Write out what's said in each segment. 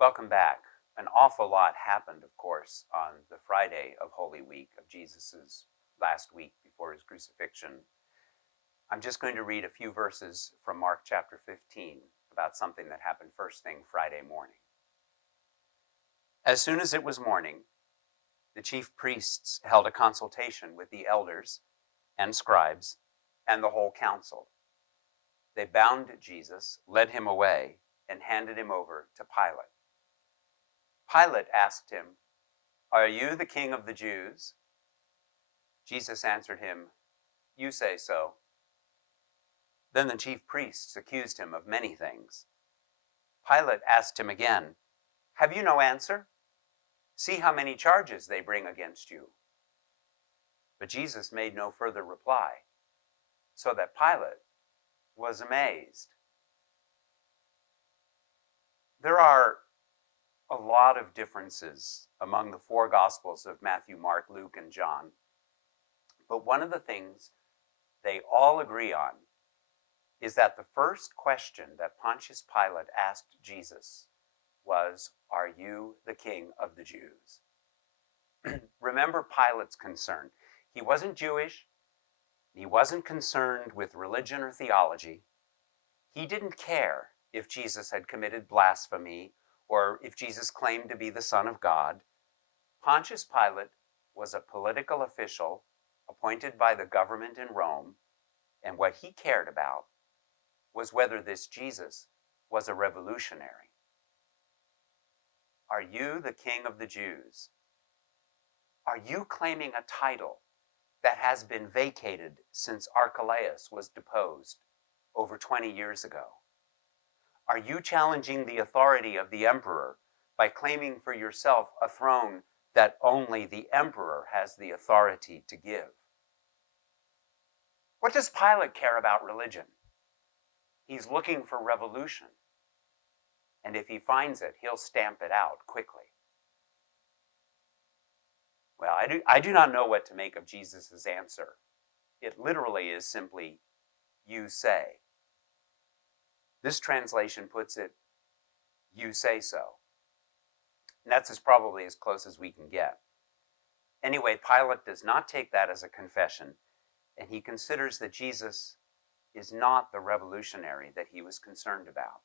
Welcome back. An awful lot happened, of course, on the Friday of Holy Week, of Jesus' last week before his crucifixion. I'm just going to read a few verses from Mark chapter 15 about something that happened first thing Friday morning. As soon as it was morning, the chief priests held a consultation with the elders and scribes and the whole council. They bound Jesus, led him away, and handed him over to Pilate. Pilate asked him, "Are you the king of the Jews?" Jesus answered him, "You say so." Then the chief priests accused him of many things. Pilate asked him again, "Have you no answer? See how many charges they bring against you." But Jesus made no further reply, so that Pilate was amazed. There are a lot of differences among the four Gospels of Matthew, Mark, Luke, and John. But one of the things they all agree on is that the first question that Pontius Pilate asked Jesus was, "Are you the king of the Jews?" Remember Pilate's concern. He wasn't Jewish. He wasn't concerned with religion or theology. He didn't care if Jesus had committed blasphemy or if Jesus claimed to be the Son of God. Pontius Pilate was a political official appointed by the government in Rome, and what he cared about was whether this Jesus was a revolutionary. Are you the king of the Jews? Are you claiming a title that has been vacated since Archelaus was deposed over 20 years ago? Are you challenging the authority of the emperor by claiming for yourself a throne that only the emperor has the authority to give? What does Pilate care about religion? He's looking for revolution. And if he finds it, he'll stamp it out quickly. Well, I do not know what to make of Jesus' answer. It literally is simply, "You say." This translation puts it, "You say so." And that's probably as close as we can get. Anyway, Pilate does not take that as a confession, and he considers that Jesus is not the revolutionary that he was concerned about.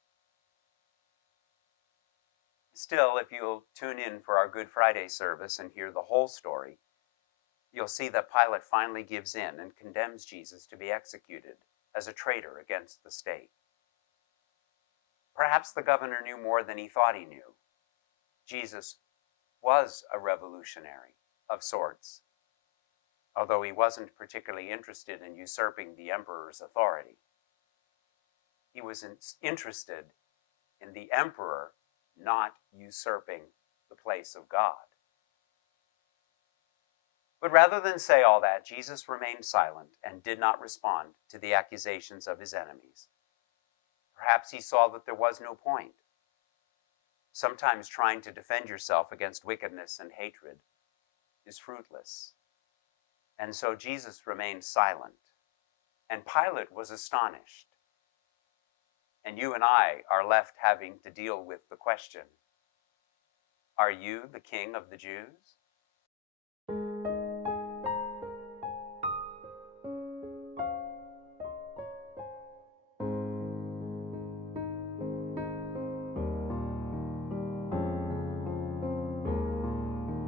Still, if you'll tune in for our Good Friday service and hear the whole story, you'll see that Pilate finally gives in and condemns Jesus to be executed as a traitor against the state. Perhaps the governor knew more than he thought he knew. Jesus was a revolutionary of sorts, although he wasn't particularly interested in usurping the emperor's authority. He was interested in the emperor not usurping the place of God. But rather than say all that, Jesus remained silent and did not respond to the accusations of his enemies. Perhaps he saw that there was no point. Sometimes trying to defend yourself against wickedness and hatred is fruitless. And so Jesus remained silent, and Pilate was astonished. And you and I are left having to deal with the question, "Are you the king of the Jews?"